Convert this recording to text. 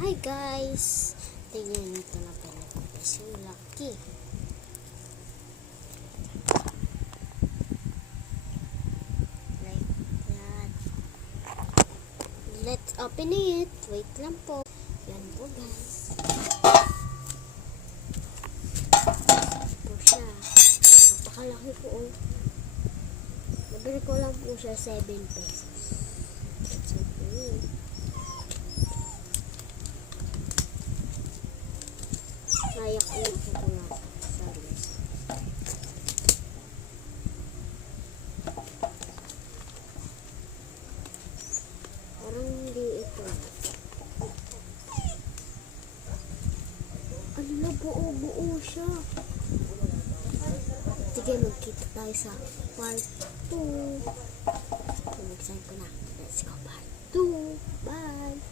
Hi guys! Tingnan nito na pala si Lucky. Like that. Let's open it. Wait lang po. Yan po guys. Po siya. Napakalaki po oh. Nabili ko lang po siya 7 pesos. Let's open it. Nayak ulit ko na sa list. Parang hindi ito. Ano na, buo-buo siya. Sige, magkita tayo sa part 2. Nag-sign ko na. Let's go part 2. Bye!